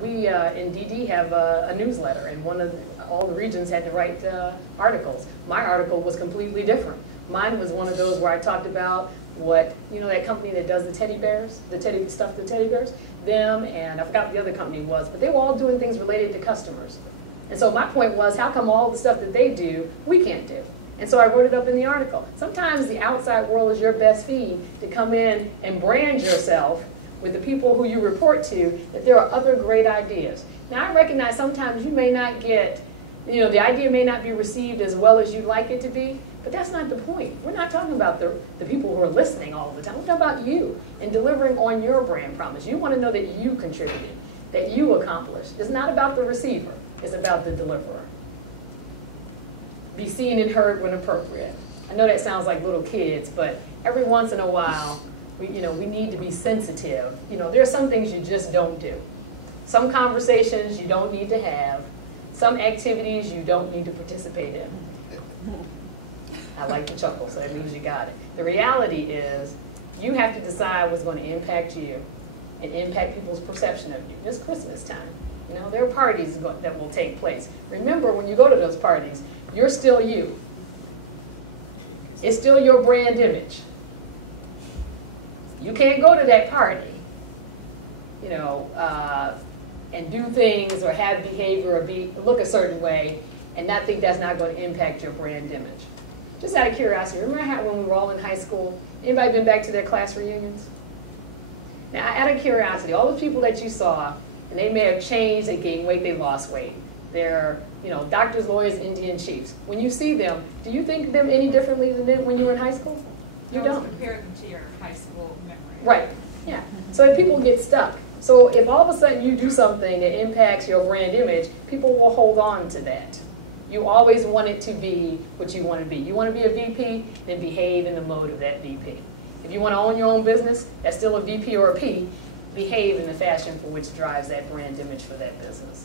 We in DD have a newsletter, and all the regions had to write articles. My article was completely different. Mine was one of those where I talked about what, that company that does the teddy bears, the teddy bears, them, and I forgot what the other company was, but they were all doing things related to customers. And so my point was, how come all the stuff that they do, we can't do? And so I wrote it up in the article. Sometimes the outside world is your best feed to come in and brand yourself with the people who you report to, that there are other great ideas. Now I recognize sometimes you may not get, the idea may not be received as well as you'd like it to be, but that's not the point. We're not talking about the people who are listening all the time. We're talking about you and delivering on your brand promise. You want to know that you contributed, that you accomplished. It's not about the receiver, it's about the deliverer. Be seen and heard when appropriate. I know that sounds like little kids, but every once in a while, we need to be sensitive. There are some things you just don't do. Some conversations you don't need to have. Some activities you don't need to participate in. I like the chuckle, so that means you got it. The reality is, you have to decide what's going to impact you and impact people's perception of you. It's Christmas time. There are parties that will take place. Remember, when you go to those parties, you're still you. It's still your brand image. You can't go to that party, and do things or have behavior or look a certain way and not think that's not going to impact your brand image. Just out of curiosity, remember how when we were all in high school, anybody been back to their class reunions? Now, out of curiosity, all the people that you saw, and they may have changed, they gained weight, they lost weight. They're, doctors, lawyers, Indian chiefs. When you see them, do you think of them any differently than when you were in high school? You don't. Compare them to your high school memory. Right, yeah. So if people get stuck. So if all of a sudden you do something that impacts your brand image, people will hold on to that. You always want it to be what you want to be. You want to be a VP, then behave in the mode of that VP. If you want to own your own business, that's still a VP or a P, behave in the fashion for which drives that brand image for that business.